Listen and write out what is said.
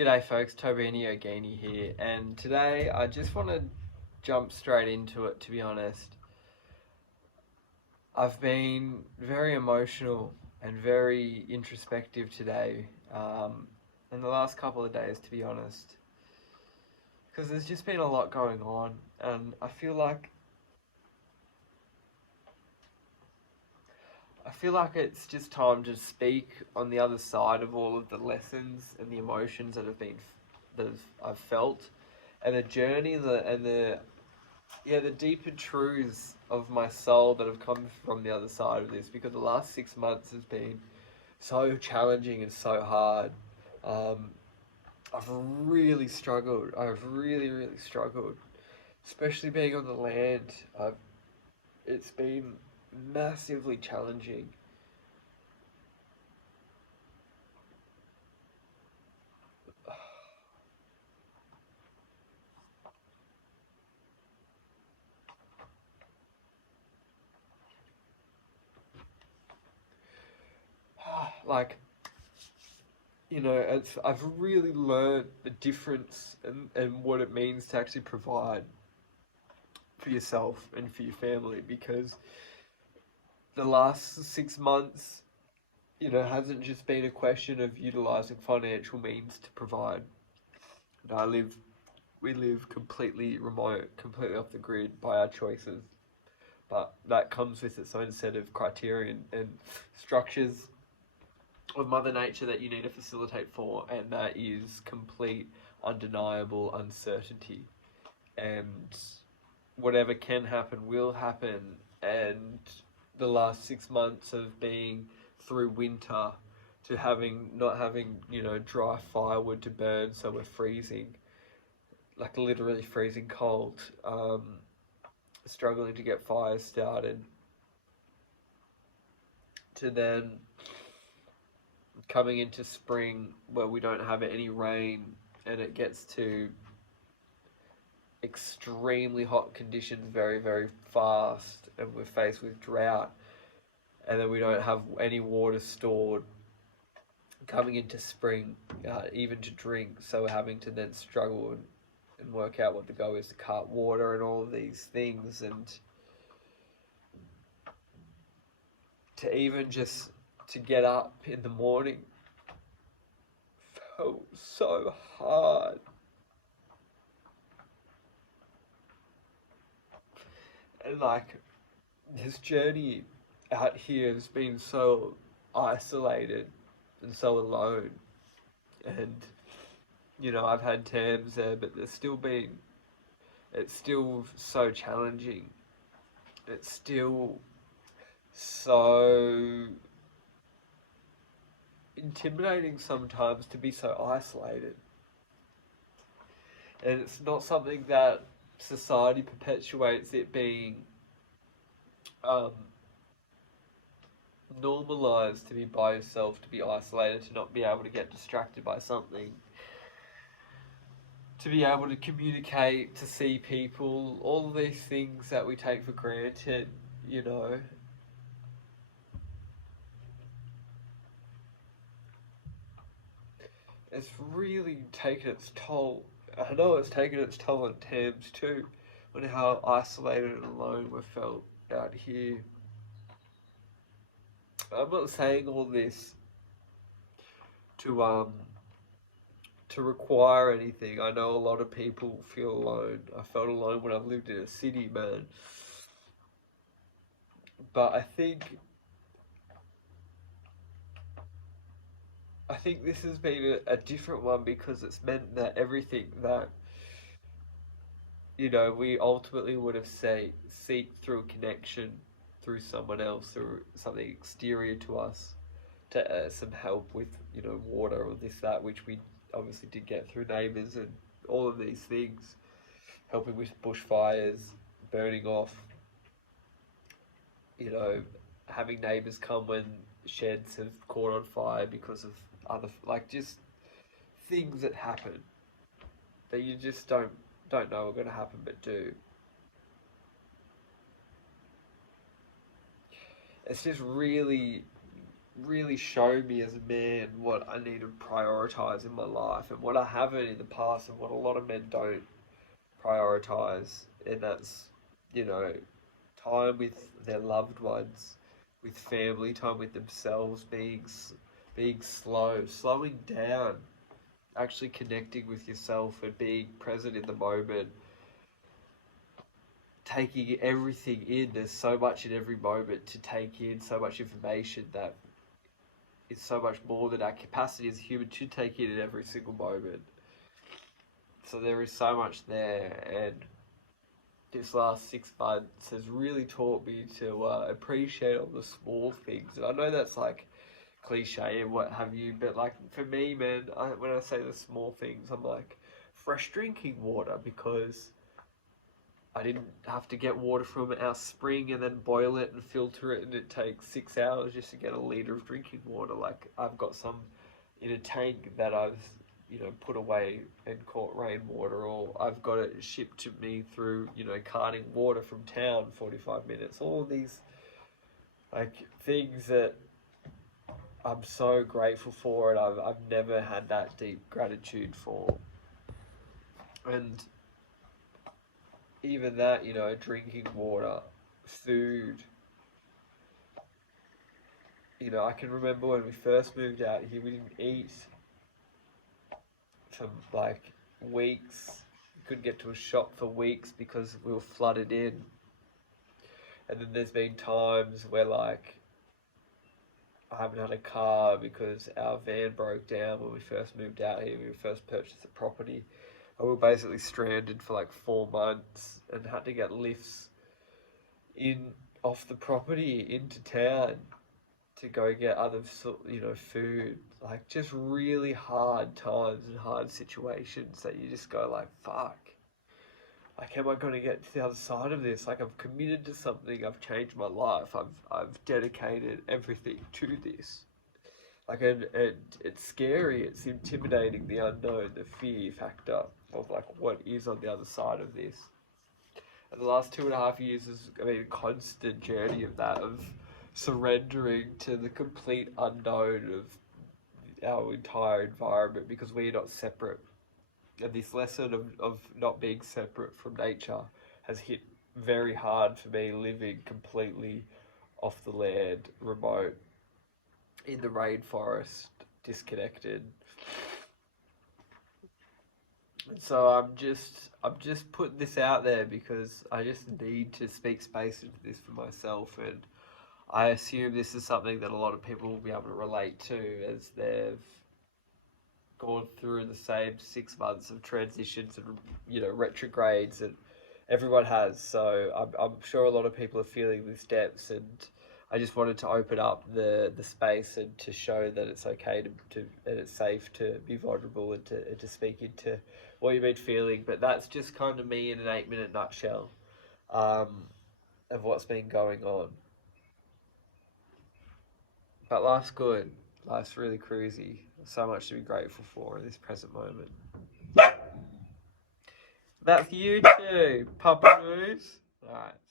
G'day folks, Toby and Yogini here, and today I just want to jump straight into it, to be honest. I've been very emotional and very introspective today, in the last couple of days, to be honest, because there's just been a lot going on, and I feel like it's just time to speak on the other side of all of the lessons and the emotions I've felt, and the journey, the deeper truths of my soul that have come from the other side of this. Because the last 6 months has been so challenging and so hard. I've really struggled. I've really struggled, especially being on the land. It's been massively challenging. Like, I've really learned the difference and what it means to actually provide for yourself and for your family, because the last 6 months, hasn't just been a question of utilizing financial means to provide. We live completely remote, completely off the grid by our choices, but that comes with its own set of criteria and structures of Mother Nature that you need to facilitate for, and that is complete, undeniable uncertainty. And whatever can happen will happen. And the last 6 months of being through winter to not having dry firewood to burn, so we're freezing, like literally freezing cold, struggling to get fires started, to then coming into spring where we don't have any rain and it gets to extremely hot conditions very fast, and we're faced with drought, and then we don't have any water stored coming into spring, even to drink, so we're having to then struggle and work out what the go is to cart water and all of these things, and to even just to get up in the morning felt so hard. And this journey out here has been so isolated and so alone. And I've had times there, but it's still so challenging. It's still so intimidating sometimes to be so isolated. And it's not something that society perpetuates, it being normalized to be by yourself, to be isolated, to not be able to get distracted by something, to be able to communicate, to see people, all of these things that we take for granted, It's really taken its toll. I know it's taken its toll on Thames too, on how isolated and alone we felt out here. I'm not saying all this to require anything. I know a lot of people feel alone. I felt alone when I lived in a city, man. But I think this has been a different one, because it's meant that everything that we ultimately would have seek through a connection, through someone else, through something exterior to us, to some help with water or this that, which we obviously did get through neighbours and all of these things, helping with bushfires, burning off, having neighbours come when sheds have caught on fire because of other, just things that happen that you just don't know are going to happen, but do. It's just really really show me as a man what I need to prioritize in my life and what I haven't in the past and what a lot of men don't prioritize. And that's, you know, time with their loved ones, with family, time with themselves, being slow, slowing down, actually connecting with yourself and being present in the moment, taking everything in. There's so much in every moment to take in, so much information that is so much more than our capacity as a human to take in every single moment. So there is so much there, and this last 6 months has really taught me to appreciate all the small things. And I know that's like cliche and what have you, but like for me, man, when I say the small things, I'm like fresh drinking water, because I didn't have to get water from our spring and then boil it and filter it, and it takes 6 hours just to get a liter of drinking water. Like I've got some in a tank that I've, put away and caught rainwater, or I've got it shipped to me through, carting water from town 45 minutes. All of these like things that I'm so grateful for, and I've never had that deep gratitude for. And even that, drinking water, food. I can remember when we first moved out here, we didn't eat for like weeks. We couldn't get to a shop for weeks because we were flooded in. And then there's been times where like I haven't had a car because our van broke down when we first moved out here. We first purchased the property. And we were basically stranded for like 4 months and had to get lifts in off the property into town to go get other, food. Like just really hard times and hard situations that you just go like, fuck. Like, am I going to get to the other side of this? Like, I've committed to something. I've changed my life. I've dedicated everything to this. Like, and it's scary. It's intimidating, the unknown, the fear factor of like what is on the other side of this. And the last 2.5 years has been a constant journey of that, of surrendering to the complete unknown of our entire environment, because we're not separate. And this lesson of not being separate from nature has hit very hard for me, living completely off the land, remote, in the rainforest, disconnected. And so I'm just putting this out there because I just need to speak space into this for myself, and I assume this is something that a lot of people will be able to relate to, as they've gone through the same 6 months of transitions and retrogrades that everyone has. So I'm sure a lot of people are feeling these depths, and I just wanted to open up the space and to show that it's okay to and it's safe to be vulnerable and to speak into what you've been feeling. But that's just kind of me in an 8-minute nutshell of what's been going on. But life's good. Life's really cruisy. So much to be grateful for in this present moment. That's you too, Papa Moose. Alright.